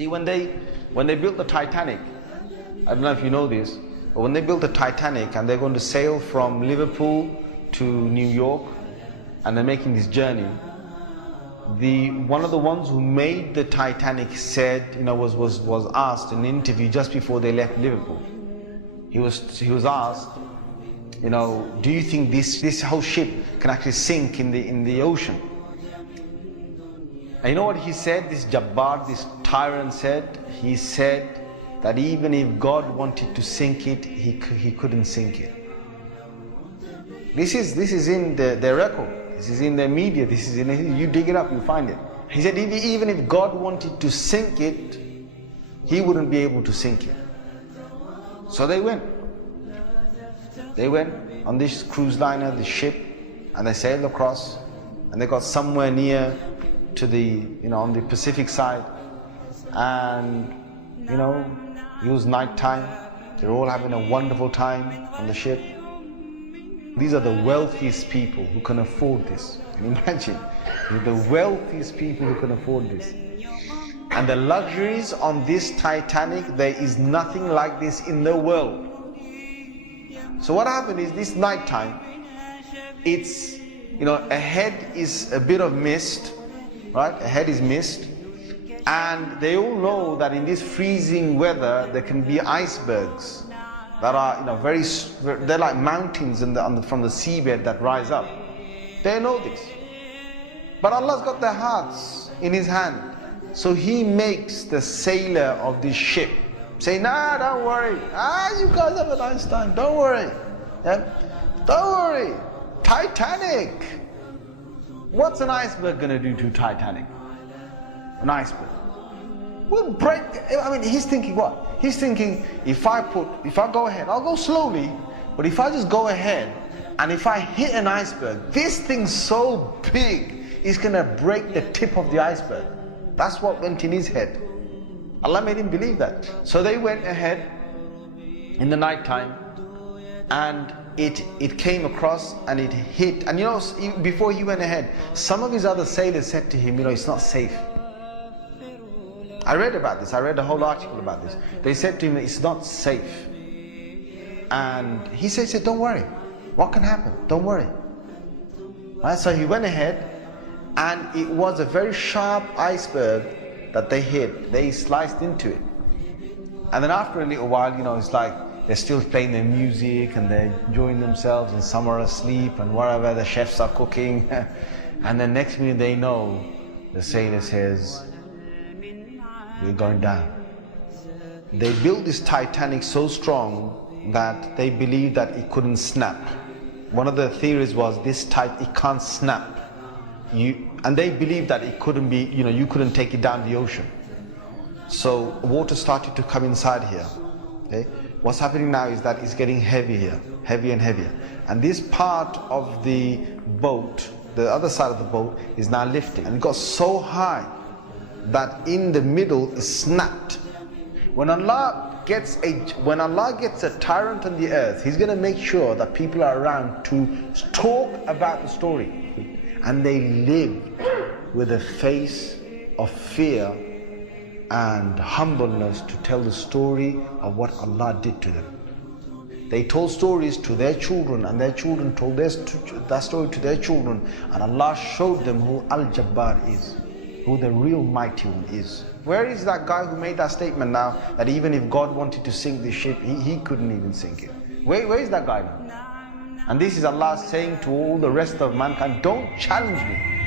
See, when they built the Titanic, I don't know if you know this, but when they built the Titanic and they're going to sail from Liverpool to New York, and they're making this journey, one of the ones who made the Titanic said, was asked in an interview just before they left Liverpool. He was asked, do you think this whole ship can actually sink in the ocean? And you know what he said? This Jabbar, this tyrant said. He said that even if God wanted to sink it, he couldn't sink it. This is in their record. This is in their media. This is you dig it up, you find it. He said even if God wanted to sink it, he wouldn't be able to sink it. So they went. They went on this cruise liner, this ship, and they sailed across, and they got somewhere near to the, on the Pacific side, and it was night time. They're all having a wonderful time on the ship. These are the wealthiest people who can afford this. Can you imagine? They're the wealthiest people who can afford this. And the luxuries on this Titanic, there is nothing like this in the world. So what happened is, this night time, it's, ahead is a bit of mist, right? Ahead is mist. And they all know that in this freezing weather, there can be icebergs that are, they're like mountains from the seabed that rise up. They know this. But Allah's got their hearts in His hand. So He makes the sailor of this ship say, nah, don't worry. You guys have a nice time. Don't worry. Yeah? Don't worry. Titanic. What's an iceberg going to do to Titanic? An iceberg will break. He's thinking what? He's thinking, if I go ahead, I'll go slowly, but if I just go ahead and if I hit an iceberg, this thing's so big, it's going to break the tip of the iceberg. That's what went in his head. Allah made him believe that. So they went ahead in the night time, and it came across and it hit. And before he went ahead, some of his other sailors said to him, it's not safe. I read about this. I read a whole article about this. They said to him, it's not safe. And he said, don't worry. What can happen? Don't worry. Right? So he went ahead, and it was a very sharp iceberg that they hit. They sliced into it. And then after a little while, it's like they're still playing their music and they're enjoying themselves, and some are asleep and wherever the chefs are cooking. And then next minute they know, the sailor says, we're going down. They built this Titanic so strong that they believed that it couldn't snap. One of the theories was it can't snap. And they believed that it couldn't be, you couldn't take it down the ocean. So water started to come inside here. Okay? What's happening now is that it's getting heavier and heavier. And this part of the boat, the other side of the boat, is now lifting. And it got so high that in the middle is snapped. When Allah gets a tyrant on the earth, He's going to make sure that people are around to talk about the story. And they lived with a face of fear and humbleness to tell the story of what Allah did to them. They told stories to their children, and their children told that story to their children, and Allah showed them who Al-Jabbar is, who the real mighty one is. Where is that guy who made that statement now, that even if God wanted to sink the ship, he couldn't even sink it? Where is that guy now? And this is Allah saying to all the rest of mankind, don't challenge me.